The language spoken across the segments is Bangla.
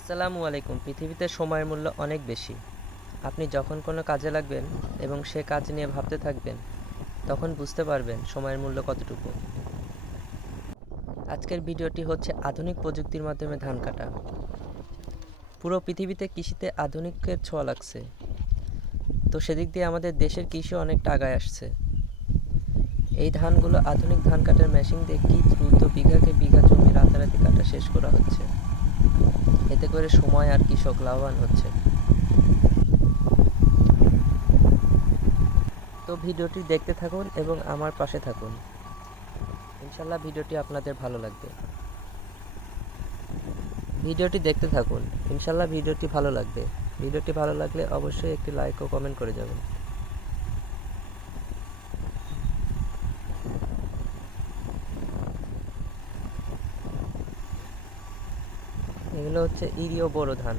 আসসালামু আলাইকুম। পৃথিবীতে সময়ের মূল্য অনেক বেশি। আপনি যখন কোনো কাজে লাগবেন এবং সে কাজ নিয়ে ভাবতে থাকবেন, তখন বুঝতে পারবেন সময়ের মূল্য কতটুকু। আজকের ভিডিওটি হচ্ছে আধুনিক প্রযুক্তির মাধ্যমে ধান কাটা। পুরো পৃথিবীতে কৃষিতে আধুনিকের ছোঁয়া লাগছে। তো সেদিক দিয়ে আমাদের দেশের কৃষি অনেকটা আগায় আসছে। এই ধানগুলো আধুনিক ধান কাটার মেশিন দিয়ে কি দ্রুত বিঘাকে বিঘা জমি রাতারাতি কাটা শেষ করা হচ্ছে। এতে করে সময় আর কৃষক লাভবান হচ্ছে। তো ভিডিওটি দেখতে থাকুন এবং আমার পাশে থাকুন। ইনশাল্লাহ ভিডিওটি আপনাদের ভালো লাগবে। ভিডিওটি দেখতে থাকুন, ইনশাল্লাহ ভিডিওটি ভালো লাগবে। ভিডিওটি ভালো লাগলে অবশ্যই একটি লাইক ও কমেন্ট করে যাবেন। এগুলো হচ্ছে ইরি ও বোরো ধান।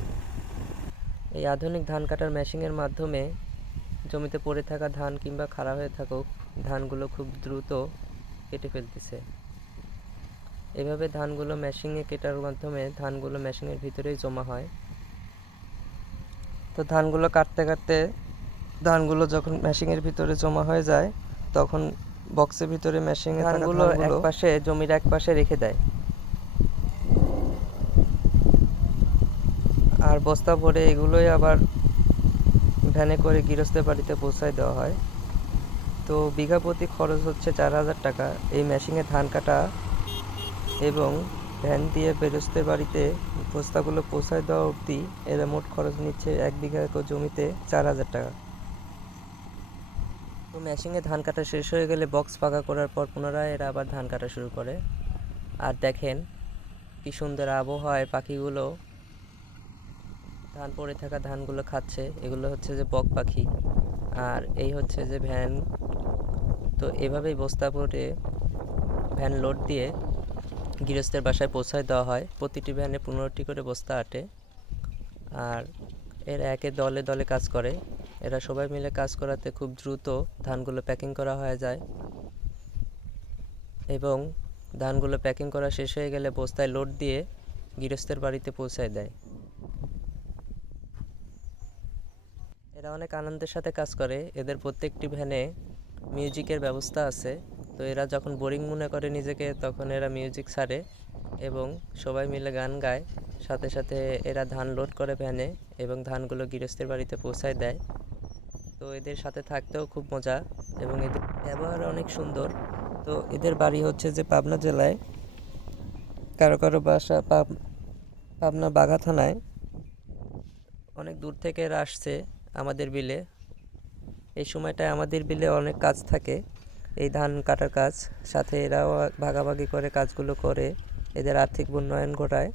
এই আধুনিক ধান কাটার মেশিনের মাধ্যমে জমিতে পড়ে থাকা ধান কিংবা খাড়া হয়ে থাকুক ধানগুলো খুব দ্রুত কেটে ফেলতেছে। এভাবে ধানগুলো মেশিনে কাটার মাধ্যমে ধানগুলো মেশিনের ভিতরেই জমা হয়। তো ধানগুলো কাটতে কাটতে ধানগুলো যখন মেশিনের ভিতরে জমা হয়ে যায়, তখন বক্সের ভিতরে মেশিনে থাকা ধানগুলো একপাশে জমির একপাশে রেখে দেয়, আর বস্তা ভরে এগুলোই আবার ভ্যানে করে গৃহস্থের বাড়িতে পৌঁছায় দেওয়া হয়। তো বিঘা প্রতি খরচ হচ্ছে 4,000 টাকা এই মেশিনে ধান কাটা এবং ভ্যান দিয়ে গৃহস্থের বাড়িতে বস্তাগুলো পৌঁছায় দেওয়া অবধি এরা মোট খরচ নিচ্ছে 1 বিঘা জমিতে 4,000 টাকা। তো মেশিনে ধান কাটা শেষ হয়ে গেলে বক্স ফাঁকা করার পর পুনরায় এরা আবার ধান কাটা শুরু করে। আর দেখেন কি সুন্দর আবহাওয়ায় পাখিগুলো ধান পড়ে থাকা ধানগুলো খাচ্ছে। এগুলো হচ্ছে যে বক পাখি, আর এই হচ্ছে যে ভ্যান। তো এভাবেই বস্তা ভরে ভ্যান লোড দিয়ে গৃহস্থের বাসায় পৌঁছায় দেওয়া হয়। প্রতিটি ভ্যানে 15টি করে বস্তা আটে, আর এরা একে দলে দলে কাজ করে। এরা সবাই মিলে কাজ করাতে খুব দ্রুত ধানগুলো প্যাকিং করা হয়ে যায় এবং ধানগুলো প্যাকিং করা শেষ হয়ে গেলে বস্তায় লোড দিয়ে গৃহস্থের বাড়িতে পৌঁছায় দেয়। এরা অনেক আনন্দের সাথে কাজ করে। এদের প্রত্যেকটি ভ্যানে মিউজিকের ব্যবস্থা আছে। তো এরা যখন বোরিং মনে করে নিজেকে, তখন এরা মিউজিক ছাড়ে এবং সবাই মিলে গান গায়। সাথে সাথে এরা ধান লোড করে ভ্যানে এবং ধানগুলো গৃহস্থের বাড়িতে পৌঁছায় দেয়। তো এদের সাথে থাকতেও খুব মজা এবং এদের ব্যবহার অনেক সুন্দর। তো এদের বাড়ি হচ্ছে যে পাবনা জেলায়, কারো কারো বাসা পাবনা বাঘা থানায়। অনেক দূর থেকে এরা আসছে আমাদের বিলে। এই সময়টায় আমাদের বিলে অনেক কাজ থাকে, এই ধান কাটার কাজ। সাথে এরাও ভাগাভাগি করে কাজগুলো করে এদের আর্থিক উন্নয়ন ঘটায়।